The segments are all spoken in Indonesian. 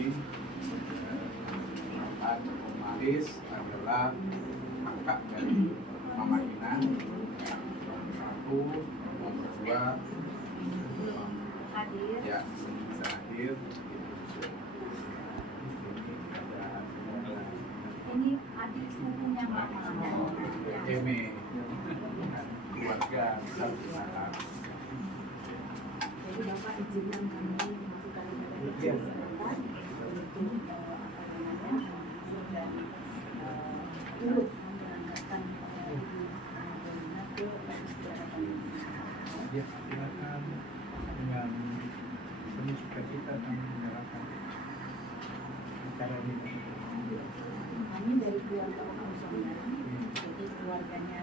ini Om Alis adalah kakak dari Mama Ina. Aku nomor 2 hadir. Ya, bisa hadir. Ini adik sepupunya Mama. Eme, keluarga besar kita. Jadi Bapak izinkan kami masukkan Iya. sebentar untuk turut memberangkatkan Ya, silakan dengan penuh sukacita kami menyerahkan acara ini. kami dari keluarga Om Saudari, jadi keluarganya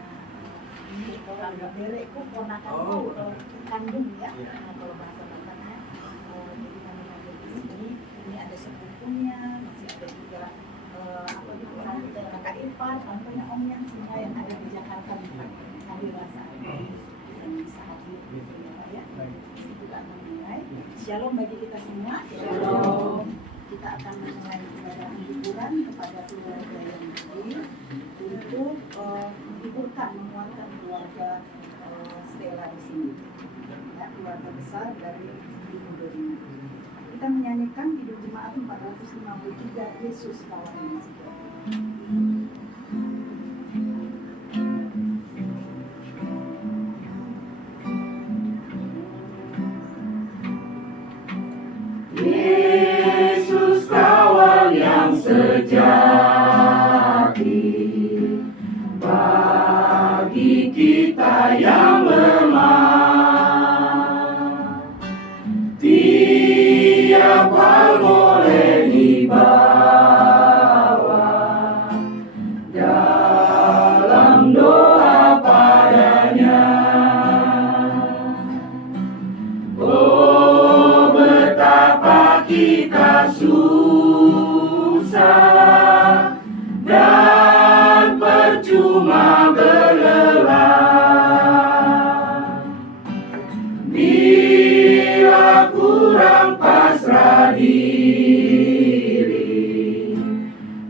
ini keluarga Berekku, ponakanku, kandung ya, kalau bahasa Bataknya. Jadi kami ada di sini, ini ada sepupunya, masih ada juga tante kakak ipar, tantenya Om yang semua yang ada di Jakarta hadir rasa dan bisa hadir gitu ya Pak ya. Di situ kita akan mulai. Shalom bagi kita semua. Shalom. Kita akan memulai ibadah hiburan kepada keluarga yang hadir untuk menghiburkan, menguatkan keluarga Stella di sini. Ya, keluarga besar dari Ibu Dorina. Kita menyanyikan Hidup Jemaat 453 Yesus Kawan yang Sejati. Yesus kawan yang sejati bagi kita yang lemah. Tiap hal boleh dibawa dalam doa padanya. Oh, betapa kita susah dan percuma berlelah bila kurang pasrah diri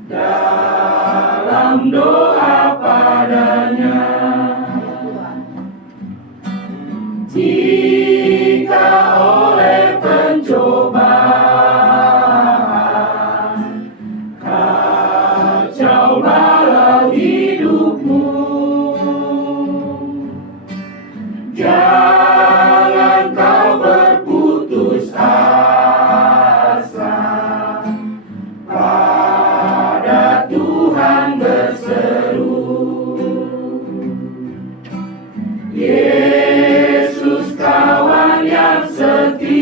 dalam doa padanya. Jika oleh pencobaan kacau balau hidupmu, jangan kau berputus asa, pada Tuhan berseru. Yesus kawan yang setia,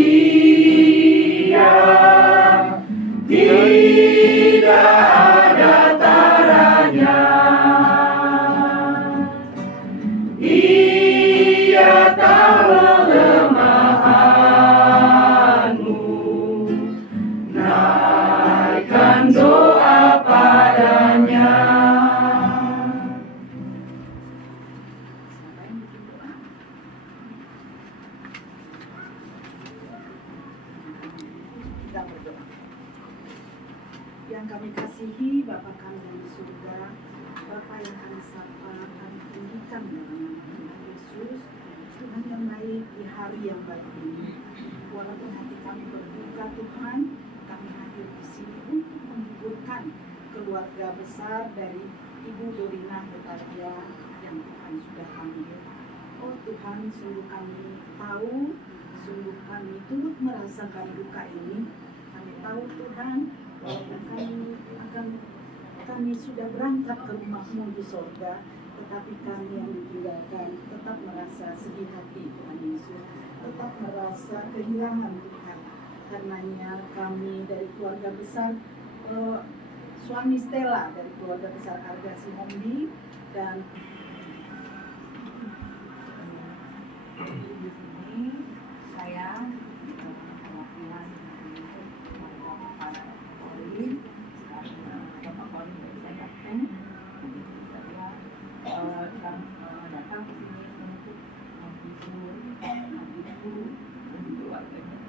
tidak ada taranya. Ia tahu kelemahanmu, naikkan doa padanya. Kita berdoa. Yang kami kasihi Bapa kami yang di surga, Bapa yang kami sapa, kami tinggikan dalam nama Tuhan Yesus. Tuhan yang baik di hari yang baik ini. Walaupun hati kami berduka Tuhan, kami hadir di sini untuk menghiburkan keluarga besar dari Ibu Dorina Hutaria yang Tuhan sudah panggil. Oh Tuhan, sungguh kami tahu, sungguh kami turut merasakan duka ini. Kami tahu Tuhan, walaupun kami sudah berangkat ke rumah-Mu di sorga, tetapi kami yang ditinggalkan tetap merasa sedih hati Tuhan Yesus, tetap merasa kehilangan Tuhan. Karenanya kami dari keluarga besar suami Stella dari keluarga besar Argasi Hombi dan di sini saya perwakilan para Poli Bapak Poli dari saya Kapten, saya akan datang ke sini untuk membisu keluarganya.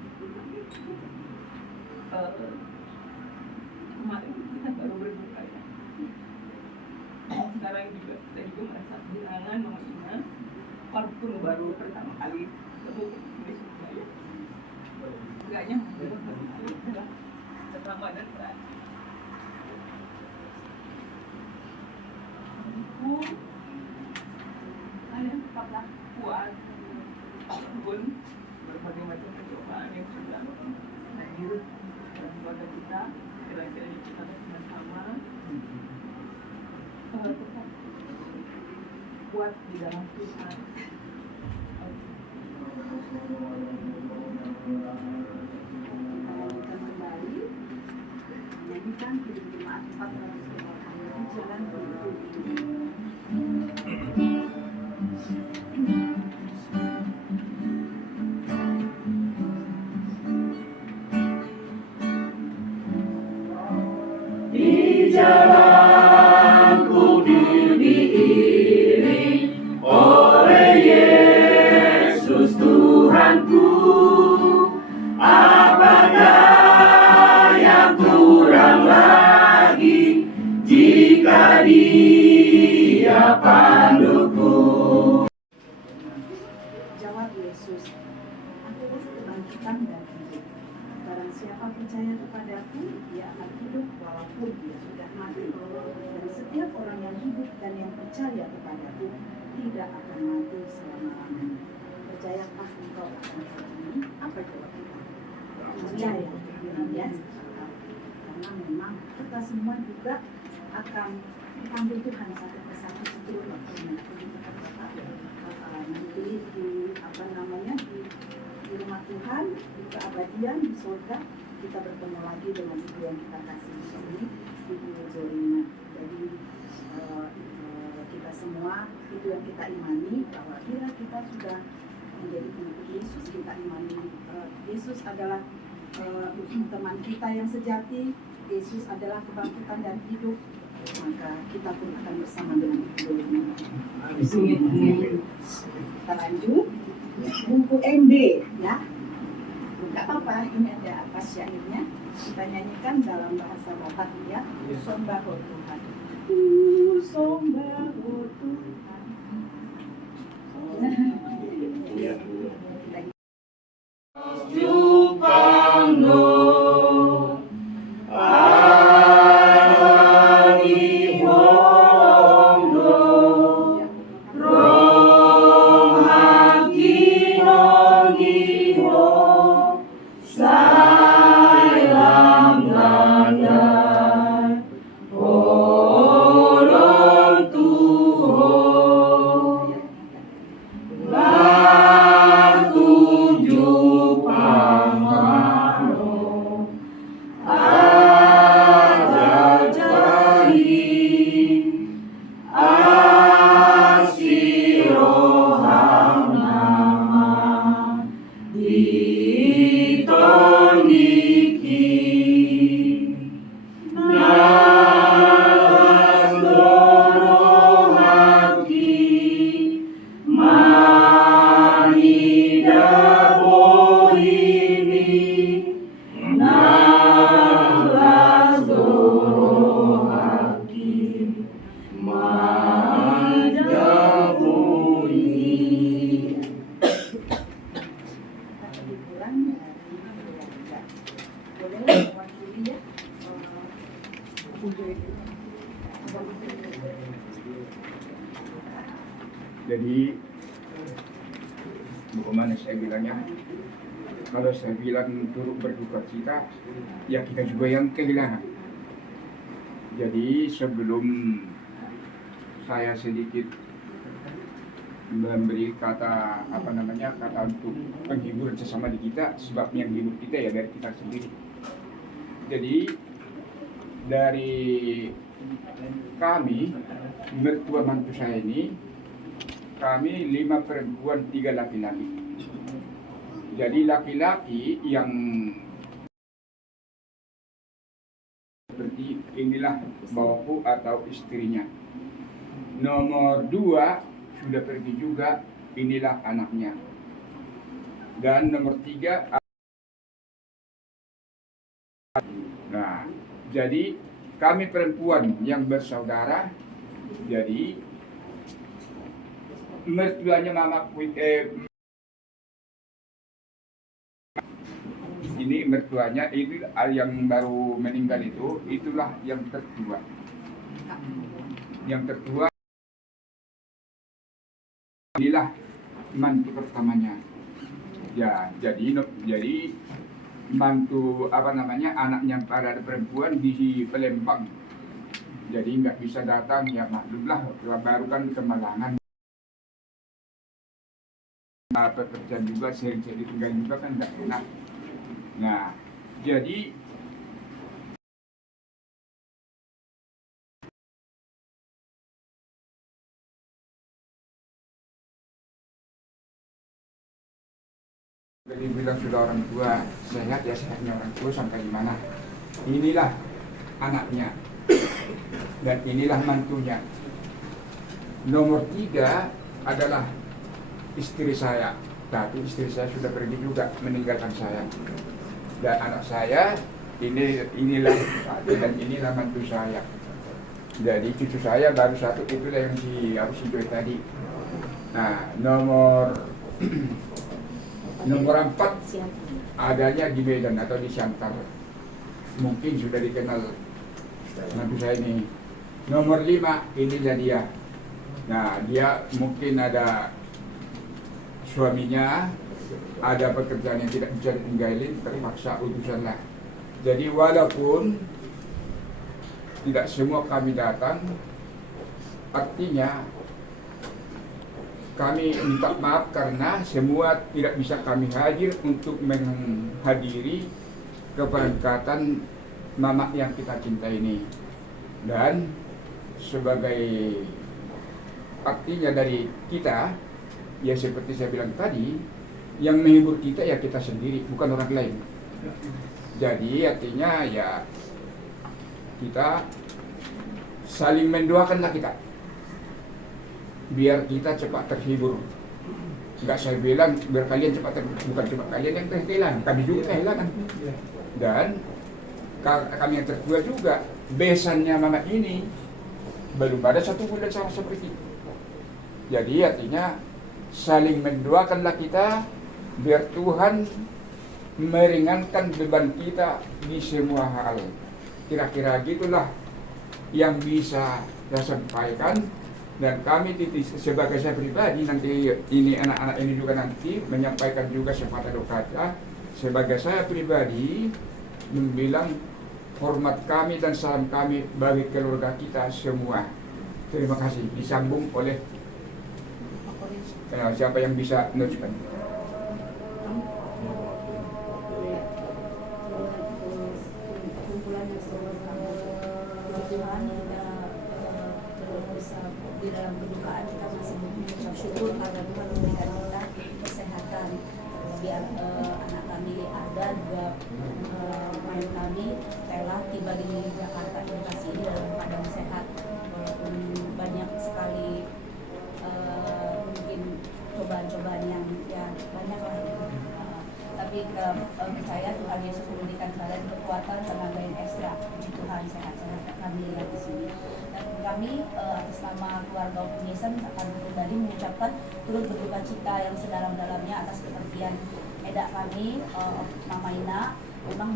sekarang juga kita juga merasa kehilangan Mama Ina, walaupun baru pertama kali ketemu di Surabaya. Enggaknya baru pertama kali adalah pertama dan terakhir. Ibu, kalian tetaplah kuat, walaupun berbagai macam pencobaan yang sudah hadir dalam keluarga kita, kira-kira kita bersama. Tetap kuat di dalam Tuhan. Kita kembali menyanyikan Kidung Jemaat 400 hari Jalan Berikut ini. Di jalanku diiring oleh Yesus Tuhanku, apakah yang kurang lagi jika Dia panduku? Jawab Yesus, "Akulah kebangkitan dan hidup. Barang siapa percaya kepadaku, dia akan hidup walaupun dia sudah mati. Dan setiap orang yang hidup dan yang percaya kepadaku tidak akan mati selama-lamanya." Percayakah engkau akan hal ini? Apa jawab kita? Percaya, ya. Karena memang kita semua juga akan dipanggil Tuhan satu persatu seturut waktunya. Nanti di rumah Tuhan, di keabadian, di surga, kita bertemu lagi dengan ibu yang kita kasih di sini, Ibu Zorina. Jadi kita semua itu yang kita imani, bahwa bila kita sudah menjadi pengikut Yesus, kita imani Yesus adalah teman kita yang sejati, Yesus adalah kebangkitan dan hidup, maka kita pun akan bersama dengan Ibu Zorina. Kita lanjut buku MB ya. Enggak apa-apa, ini ada apa syairnya. Kita nyanyikan dalam bahasa Batak ya. Sembah Tuhan. Sembah Tuhan. Jupangno Jadi bagaimana saya bilangnya, kalau saya bilang turut berduka cita, ya kita juga yang kehilangan. Jadi sebelum saya sedikit memberi kata kata untuk penghiburan sesama di kita, sebab yang hidup kita ya dari kita sendiri. Jadi dari kami mertua mantu saya ini, kami 5 perempuan 3 laki-laki. Jadi laki-laki yang seperti inilah bapakku atau istrinya. Nomor 2 sudah pergi juga, inilah anaknya. Dan nomor 3, nah jadi kami perempuan yang bersaudara Jadi mertuanya ini mertuanya itu yang baru meninggal itu, itulah yang tertua. Yang tertua inilah mantu pertamanya. Ya, jadi mantu anaknya pada perempuan di Palembang. Jadi nggak bisa datang, ya maklumlah, baru kan kemalangan. Pekerjaan juga, sering-sering tinggal juga kan nggak enak. Nah, jadi bilang sudah orang tua, sehat ya sehatnya orang tua sampai di mana. Inilah anaknya dan inilah mantunya. Nomor 3 adalah istri saya, tapi istri saya sudah pergi juga meninggalkan saya. Dan anak saya inilah satu dan inilah mantu saya. Jadi cucu saya baru satu, itulah yang si Joy tadi. Nah, nomor 4 adanya di Medan atau di Siantar. Mungkin sudah dikenal mantu saya ini. Nomor 5 inilah dia. Nah, dia mungkin ada suaminya, ada pekerjaan yang tidak bisa ditinggalin, terpaksa utusan lah. Jadi walaupun tidak semua kami datang, artinya kami minta maaf karena semua tidak bisa kami hadir untuk menghadiri keberangkatan mama yang kita cinta ini. Dan sebagai artinya dari kita, ya seperti saya bilang tadi, yang menghibur kita ya kita sendiri, bukan orang lain. Jadi artinya ya kita saling mendoakanlah kita, biar kita cepat terhibur. Enggak saya bilang biar kalian cepat terhibur, bukan cuma kalian yang kehilangan, kami juga kehilangan. Dan kami yang tertua juga, besannya mama ini belum ada 1 bulan sama seperti itu. Jadi artinya saling mendoakanlah kita, biar Tuhan meringankan beban kita di semua hal. Kira-kira gitulah yang bisa saya sampaikan. Dan kami sebagai saya pribadi, nanti ini anak-anak ini juga nanti menyampaikan juga sepatah dua kata. Sebagai saya pribadi membilang hormat kami dan salam kami bagi keluarga kita semua. Terima kasih. Disambung oleh siapa yang bisa meneruskan? Di dalam kedukaan kita masih mengucap syukur karena Tuhan memberikan kita kesehatan, biar anak kami ada juga main kami telah tiba di Jakarta Bekasi ini dalam keadaan sehat, walaupun banyak sekali mungkin cobaan-cobaan yang ya banyak lah tapi percaya Tuhan Yesus memberikan kalian kekuatan, tenaga yang ekstra. Puji Tuhan, sehat-sehat kami lihat di sini. Dan kami atas nama keluarga Optimism akan pribadi mengucapkan turut berduka cita yang sedalam-dalamnya atas kepergian Eda kami, Mama Ina. Memang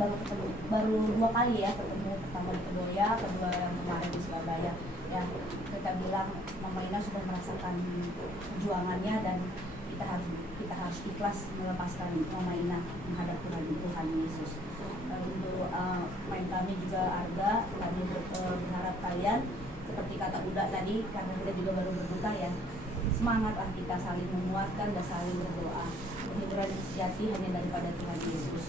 baru 2 kali ya ketemu, pertama di Kedoya, kedua yang kemarin di Surabaya. Ya, kita bilang Mama Ina sudah merasakan perjuangannya dan kita harus ikhlas melepaskan Mama Ina menghadap Tuhan Yesus. Untuk main kami juga Arga, kami berharap kalian seperti kata Uda tadi, karena kita juga baru berduka ya, semangatlah kita saling menguatkan dan saling berdoa. Penghiburan sejati hanya daripada Tuhan Yesus.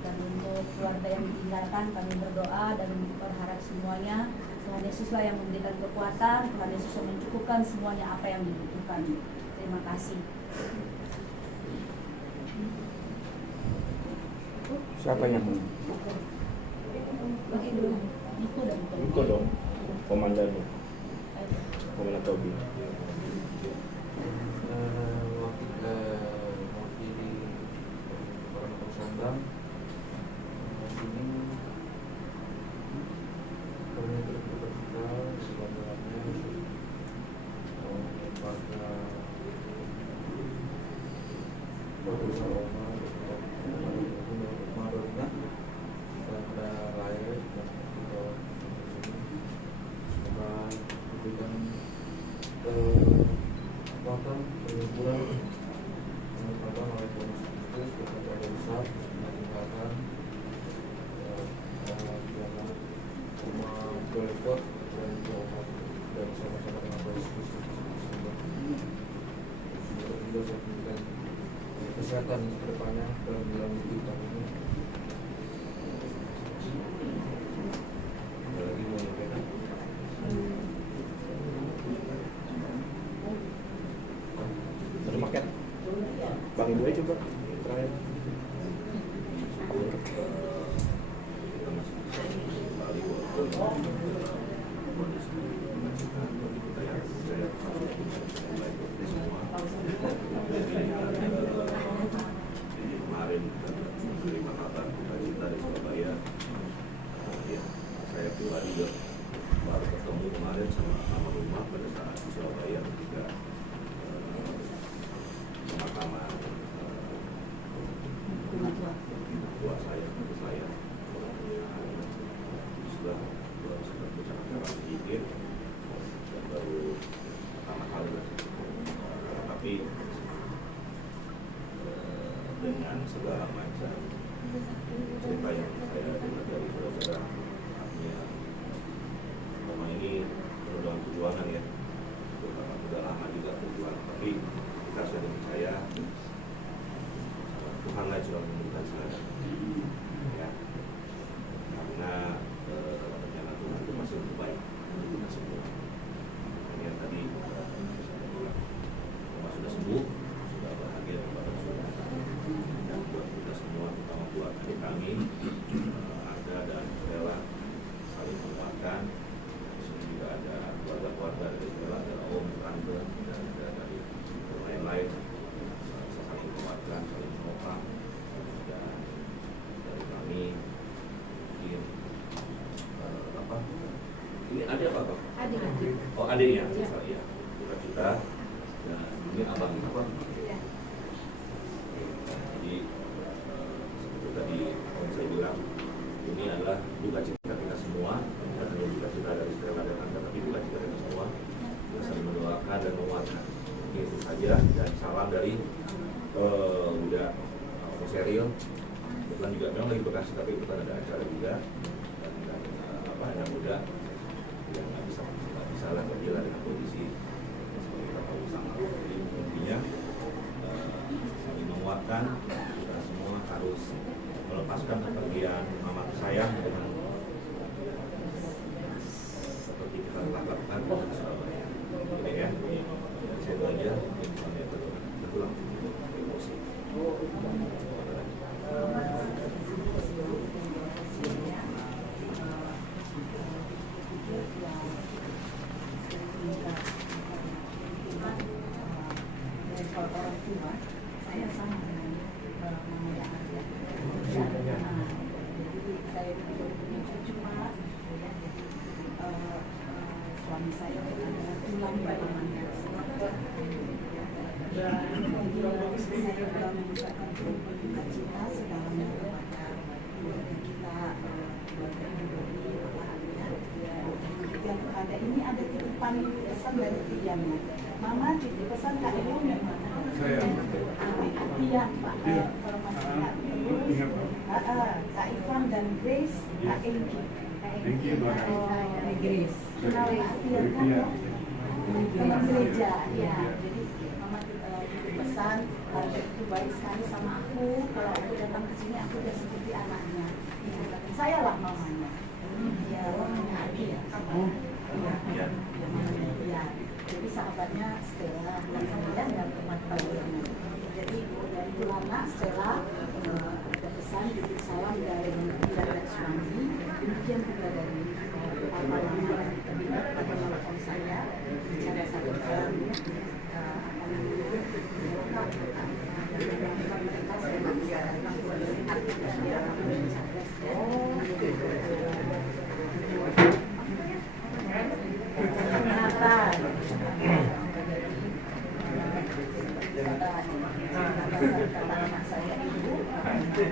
Dan untuk keluarga yang ditinggalkan, kami berdoa dan berharap semuanya Tuhan Yesuslah yang memberikan kekuatan, Tuhan Yesus yang mencukupkan semuanya apa yang dibutuhkan. Terima kasih. Siapa yang Niko dong, komandan Tobi. Mewakili orang Sambang ini kami berduka cita sebagai kesehatan kedepannya dalam bulan kita ini. Ada lagi mau nyampaikan? Ada paket. Bang Ibu coba terakhir. Kita masih bisa kembali walaupun kondisi kita yang saya baik untuk semua. Kemarin menerima kabar duka dari Surabaya. Ya, saya pribadi juga baru ketemu kemarin sama almarhumah pada saat di Surabaya ketika pemakaman tua saya, sudah bercakap sedikit dan baru pertama kali, tapi dengan segala macam cerita yang saya dengar dari saudara-saudara, artinya mama ini penuh dengan perjuangan ya, sudah lama juga berjuang, tapi kita sudah percaya Tuhan lah sudah memberikan segalanya ya, karena rencana Tuhan itu masih lebih baik untuk kita semua. Ini yang tadi mama sudah sembuh, sudah bahagia kepada saudara. Dan buat kita semua, terutama buat adik kami, ada dan Stella saling menguatkan. Di sini juga ada keluarga-keluarga dari Stella, ada om, tante, dan ada dari lain-lain. Saling menguatkan, saling menopang. Dan dari kami mungkin apa? Ini adik apa Pak? Adik. Oh adiknya, ya. Bukan kita. Dan ini abang apa? Jadi seperti tadi yang saya bilang, ini adalah duka cita kita semua, bukan hanya duka cita dari Stella dan Anda, tapi duka cita kita semua. Kita saling mendoakan dan menguatkan. Itu saja, dan salam dari Buddha Serial. Kebetulan juga memang lagi Bekasi, tapi kita ada acara juga, dan yang muda yang nggak bisa lah bergila dengan kondisi seperti kita tahu sama. Jadi intinya saling menguatkan. Kita semua harus melepaskan kepergian mama sayang dengan seperti kita telah lakukan di Surabaya. Jadi ya, saya doa aja terpulang emosi. Kalau orang tua, saya sama dengan mama yang ada. Jadi saya punya cucu Pak. Suami saya adalah tulang bagaimana. Saya juga mengucapkan duka cita sedalamnya kepada keluarga kita, keluarga Indonesia, yang ada ini ada titipan pesan dari Tiannya. Mama titip pesan Kak Ibu yang mana? Saya. Tian Pak, kalau masih ingat terus. Kak Ivan dan Grace, Kak Engki. Engki, Mbak. Grace. Kenal Tian kan? Teman gereja, ya. Jadi Mama titip pesan, kalau itu baik sekali sama aku. Kalau aku datang ke sini, aku udah seperti anaknya. Saya lah mamanya. Ya, mamanya Adi ya. Ya. Ya, jadi sahabatnya Stella dan teman barunya. Jadi dari Tulana Stella ada pesan titip salam dari Ibu suami, demikian juga dari apa namanya pada telepon saya bicara satu jam mereka saya bisa datang ke sehat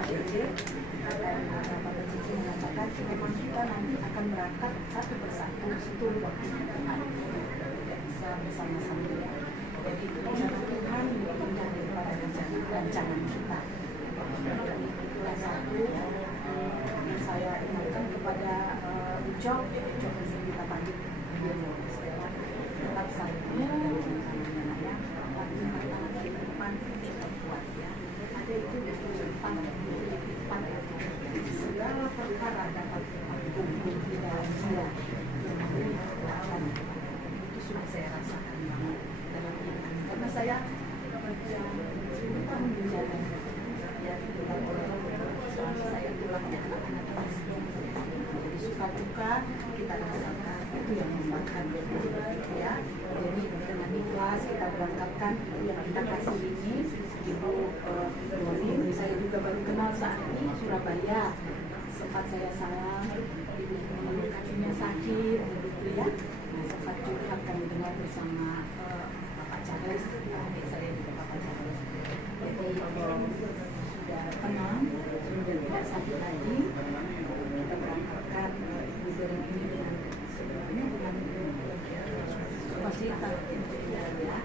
Cici, dan Bapak Cici mengatakan memang kita nanti akan berangkat satu persatu seluruh waktu teman, tidak bisa bersama-sama ya. Jadi rencana Tuhan lebih indah daripada rancangan kita. Jadi itulah satu yang saya ingatkan kepada Ucok di sini kita panggil dia mau istilah tetap saling ya, tapi tangan ke depan tetap kuat ya. Ada itu depan segala perkara dapat tumbuh di dalam dia yang kekuatan. Itu sudah saya rasakan banget dalam iman karena saya tahun berjalan ya tinggal oleh suami saya tulangnya anak-anak miskin. Jadi suka duka kita rasakan itu yang membuatkan ya. Jadi dengan ikhlas kita berangkatkan yang kita kasih ini Ibu Nurin, saya juga baru kenal saat ini Surabaya. Sempat saya salam, ibu mengeluh kakinya sakit, begitu ya. Nah, sempat curhat kami dengar bersama Bapak Charles, adik saya juga Bapak Charles. Jadi sudah tenang, sudah tidak sakit lagi. Kita berangkatkan Ibu Nurin ini dengan sebenarnya dengan sukacita ya.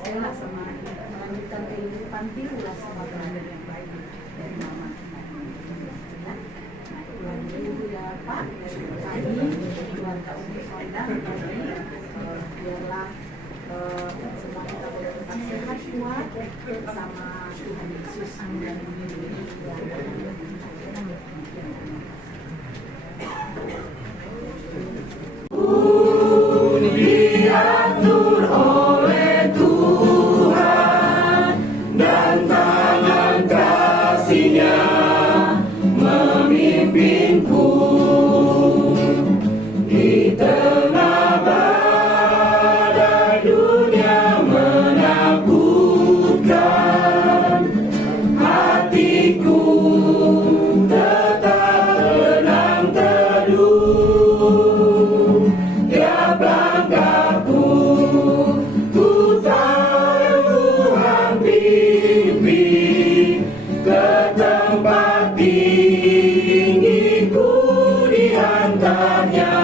Saya sama melanjutkan kehidupan tirulah sama belajar yang baik dari mama kita. Nah, pulang dulu ya Pak, kami keluarga Umi Sondang tadi biarlah semua kita boleh tetap sehat kuat sama Tuhan Yesus. Amin. Diatur oleh Tuhan dan tangan kasih-Nya memimpinku di tengah badai dunia menakutkan. Hatiku tetap tenang teduh, tiap langkahku ku tahu Tuhan pimpin ke tempat tinggiku diantaranya,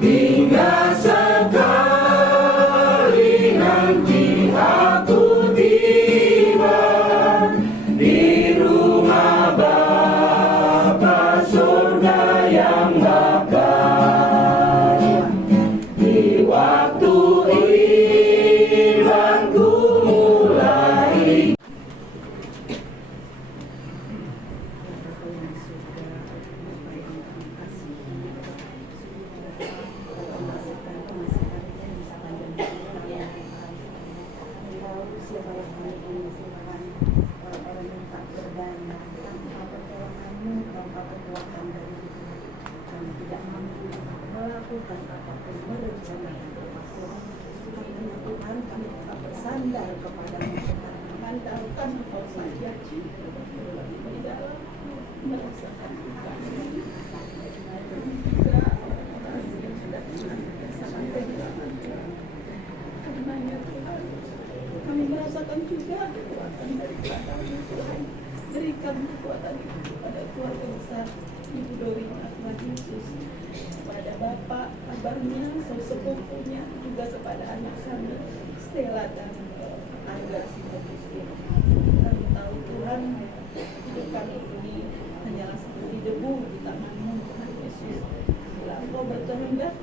hingga sekali nanti aku tiba di rumah Bapa surga yang bakal. Di waktu imanku mulai. Tidak mampu melakukan apapun merencanakan apapun, karena Tuhan kami tetap bersandar kepada-Mu, mengandalkan Engkau saja di dalam merasakan duka. Karenanya Tuhan, kami merasakan juga kekuatan dari Tuhan. Berikan kekuatan itu kepada keluarga besar Ibu Dorina, Tuhan Yesus, kepada Bapak, abangnya, sepupunya, juga kepada anak kami, Stella dan Angga Sintopuskin. Kami tahu Tuhan, hidup kami ini hanyalah seperti debu di tangan-Mu, Tuhan Yesus. Bila Engkau berkehendak,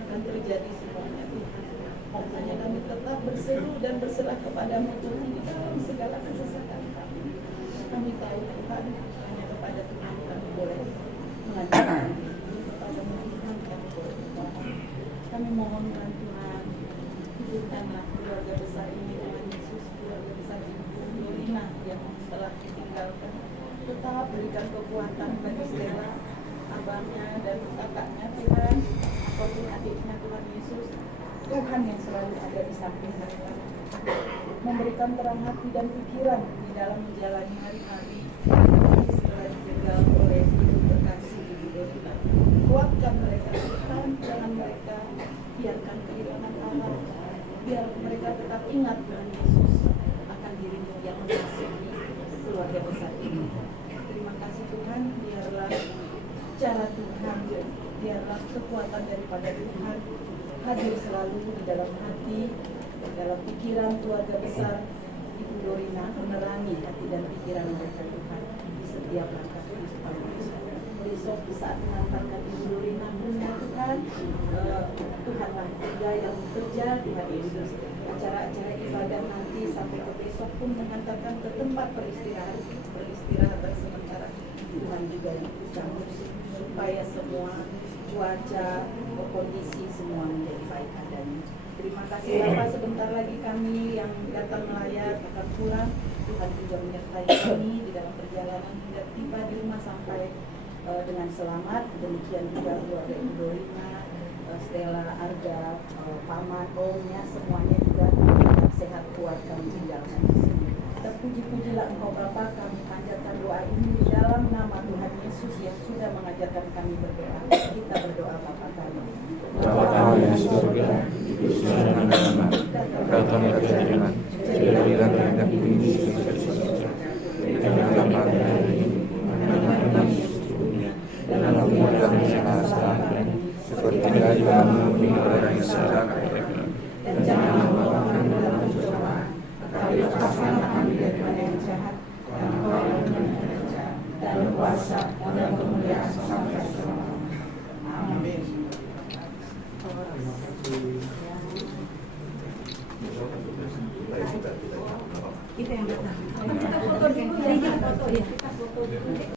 akan terjadi semuanya, Tuhan. Hanya kami tetap berseru dan berserah kepada-Mu, Tuhan, di dalam segala kesesakan kami. Kami tahu Tuhan, hanya kepada Tuhan kami boleh mengandalkan kepada-Mu, Tuhan kami boleh berdoa. Kami mohon Tuhan, hidupkanlah keluarga besar ini, Tuhan Yesus, keluarga besar Ibu Dorina yang telah ditinggalkan. Tetap berikan kekuatan bagi Stella, abangnya dan kakaknya, Tuhan, ataupun adiknya, Tuhan Yesus. Tuhan yang selalu ada di samping mereka, memberikan terang hati dan pikiran di dalam menjalani hari-hari setelah dijegal oleh Ibu terkasih Ibu Dorina. Kuatkan mereka, Tuhan, jangan mereka biarkan kehilangan arah, biar mereka tetap ingat Tuhan Yesus akan diri-Mu yang mengasihi keluarga besar bicara Tuhan, biarlah kekuatan daripada Tuhan hadir selalu di dalam hati, dalam pikiran keluarga besar Ibu Dorina, menerangi hati dan pikiran mereka Tuhan di setiap langkah kehidupan mereka. Besok di saat mengantarkan Ibu Dorina punya Tuhan, Tuhanlah Dia yang bekerja, Tuhan Yesus. Acara-acara ibadah nanti sampai ke besok pun mengantarkan ke tempat beristirahat sementara, Tuhan juga yang campur supaya semua cuaca, kondisi semua menjadi baik adanya. Terima kasih Bapak, sebentar lagi kami yang datang melayat akan pulang. Tuhan juga menyertai kami di dalam perjalanan hingga tiba di rumah sampai dengan selamat. Demikian juga keluarga Ibu Dorina, Stella, Arga, Paman, Omnya, semuanya juga sehat kuat kami tinggalkan di sini. Terpuji-pujilah Engkau Bapa, kami panjatkan doa ini di dalam nama Tuhan Yesus yang sudah mengajarkan kami berdoa. Kita berdoa Bapa kami. Bapa kami yang di surga, dikuduskan nama, Kerajaan kerajaan, jadilah kehendak bumi di surga. Berikanlah kami hari ini, makanan kami sesungguhnya, dan ampunilah kami kesalahan kami, seperti kami juga mengampuni orang yang salah kepada kami. Dan jangan membawa kami dalam pencobaan, tetapi lepaskanlah kami daripada yang jahat, dan Engkau yang kerajaan dan kuasa dan kemuliaan sampai selama-lamanya. Amin. Kita yang datang. Kita foto dulu ya. Kita foto ya. Kita foto dulu.